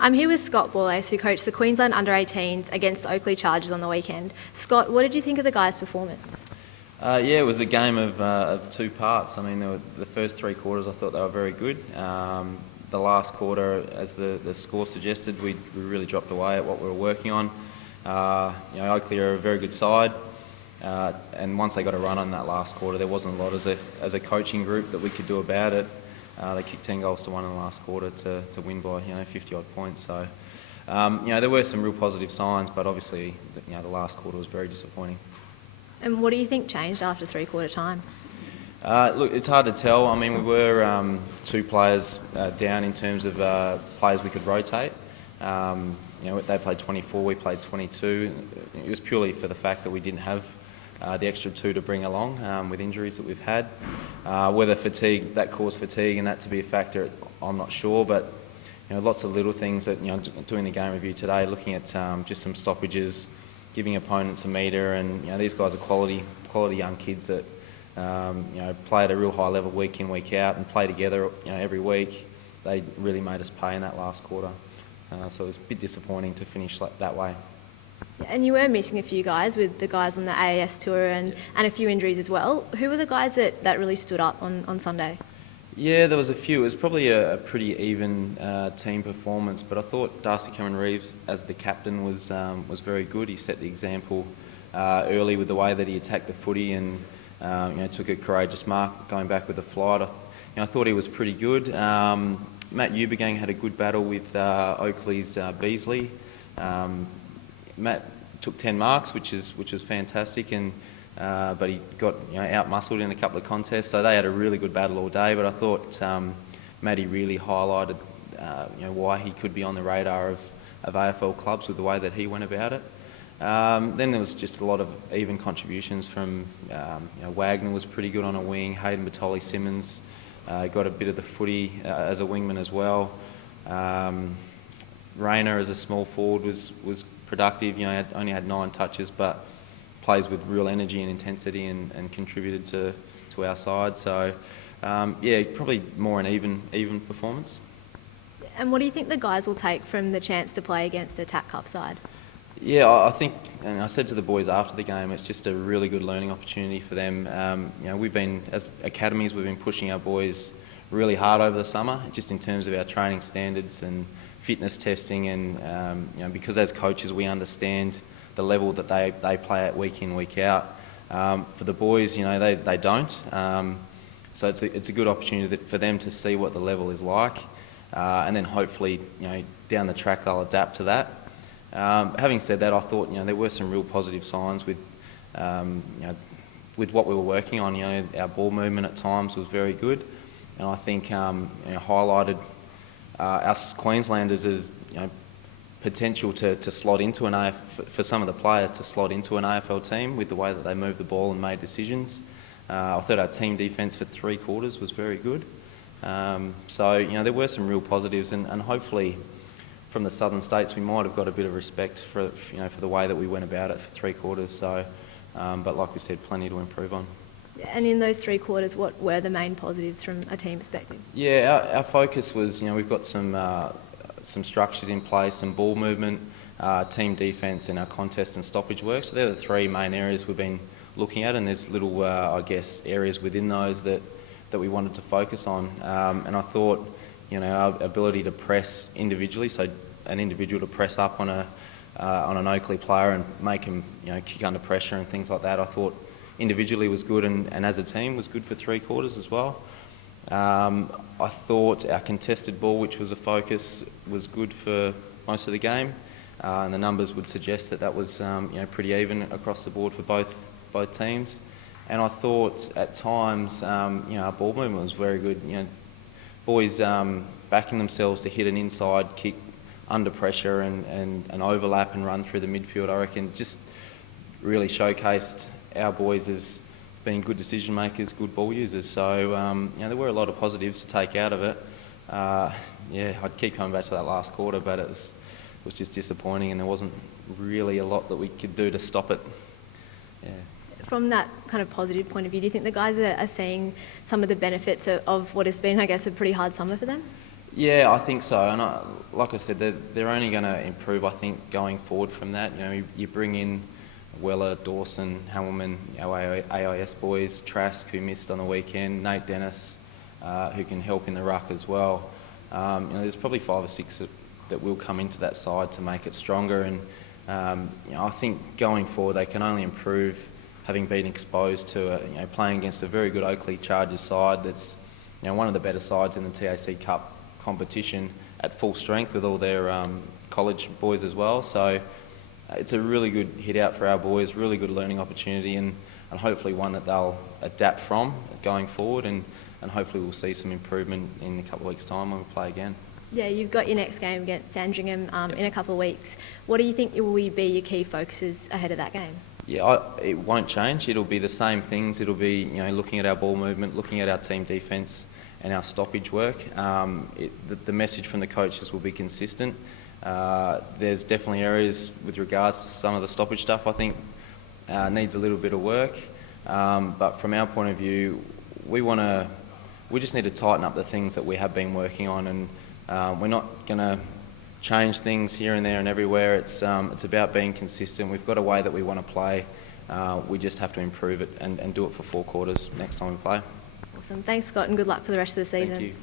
I'm here with Scott Borlace, who coached the Queensland under-18s against the Oakleigh Chargers on the weekend. Scott, what did you think of the guys' performance? It was a game of two parts. I mean, the first three quarters I thought they were very good. The last quarter, as the score suggested, we really dropped away at what we were working on. Oakleigh are a very good side, and once they got a run on that last quarter, there wasn't a lot as a coaching group that we could do about it. They kicked 10 goals to 1 in the last quarter to win by 50 odd points. So there were some real positive signs, but obviously the last quarter was very disappointing. And what do you think changed after three-quarter time? Look, it's hard to tell. I mean, we were two players down in terms of players we could rotate. They played 24, we played 22. It was purely for the fact that we didn't have the extra two to bring along with injuries that we've had. Whether that caused fatigue and that to be a factor, I'm not sure. But lots of little things that doing the game review today, looking at just some stoppages, giving opponents a metre, and these guys are quality young kids that play at a real high level week in, week out, and play together every week. They really made us pay in that last quarter. So it was a bit disappointing to finish that way. And you were missing a few guys with the guys on the AAS tour and a few injuries as well. Who were the guys that really stood up on Sunday? Yeah, there was a few. It was probably a pretty even team performance, but I thought Darcy Cameron-Reeves as the captain was very good. He set the example early with the way that he attacked the footy and took a courageous mark going back with the flight. I thought he was pretty good. Matt Eubangang had a good battle with Oakleigh's Beasley. Matt took 10 marks, which was fantastic, but he got out-muscled in a couple of contests, so they had a really good battle all day. But I thought Matty really highlighted why he could be on the radar of AFL clubs with the way that he went about it. Then there was just a lot of even contributions from Wagner was pretty good on a wing. Hayden Batoli-Simmons got a bit of the footy as a wingman as well. Rayner as a small forward was productive. Only had 9 touches, but plays with real energy and intensity and contributed to our side. So probably more an even performance. And what do you think the guys will take from the chance to play against a TAC Cup side? Yeah, I think, and I said to the boys after the game, it's just a really good learning opportunity for them. We've been, as academies, we've been pushing our boys really hard over the summer, just in terms of our training standards and fitness testing, and because as coaches we understand the level that they play at week in, week out. For the boys, they don't. So it's a good opportunity for them to see what the level is like, and then hopefully, down the track they'll adapt to that. Having said that, I thought there were some real positive signs with what we were working on. Our ball movement at times was very good, and I think highlighted us Queenslanders as potential to slot into an AFL, for some of the players to slot into an AFL team with the way that they moved the ball and made decisions. I thought our team defence for 3 quarters was very good. So there were some real positives, and hopefully from the southern states we might have got a bit of respect for the way that we went about it for 3 quarters. So, but like we said, plenty to improve on. And in those 3 quarters, what were the main positives from a team perspective? Yeah, our focus was, we've got some structures in place, some ball movement, team defence, and our contest and stoppage work. So they're the 3 main areas we've been looking at, and there's little, areas within those that we wanted to focus on. And I thought, our ability to press individually, so an individual to press up on an Oakleigh player and make him, kick under pressure and things like that, I thought individually was good, and as a team was good for 3 quarters as well. I thought our contested ball, which was a focus, was good for most of the game, and the numbers would suggest that was pretty even across the board for both teams. And I thought at times our ball movement was very good. Boys backing themselves to hit an inside kick under pressure and overlap and run through the midfield, I reckon, just really showcased our boys as being good decision makers, good ball users. So there were a lot of positives to take out of it. I'd keep coming back to that last quarter, but it was just disappointing, and there wasn't really a lot that we could do to stop it. Yeah. From that kind of positive point of view, do you think the guys are seeing some of the benefits of what has been, I guess, a pretty hard summer for them? Yeah, I think so. And like I said, they're only going to improve, I think, going forward from that. You know, you bring in Weller, Dawson, Hamilman, our AIS boys, Trask, who missed on the weekend, Nate Dennis, who can help in the ruck as well. You know, there's probably 5 or 6 that will come into that side to make it stronger. And you know, I think going forward they can only improve, having been exposed to you know, playing against a very good Oakleigh Chargers side that's, you know, one of the better sides in the TAC Cup competition at full strength with all their college boys as well. So it's a really good hit out for our boys, really good learning opportunity, and hopefully one that they'll adapt from going forward, and hopefully we'll see some improvement in a couple of weeks' time when we play again. Yeah, you've got your next game against Sandringham in a couple of weeks. What do you think will be your key focuses ahead of that game? Yeah, it won't change. It'll be the same things. It'll be, you know, looking at our ball movement, looking at our team defence and our stoppage work. The message from the coaches will be consistent. There's definitely areas with regards to some of the stoppage stuff I think needs a little bit of work. But from our point of view, we just need to tighten up the things that we have been working on, and we're not going to change things here and there and everywhere. It's about being consistent. We've got a way that we want to play. We just have to improve it and do it for 4 quarters next time we play. Awesome. Thanks, Scott, and good luck for the rest of the season. Thank you.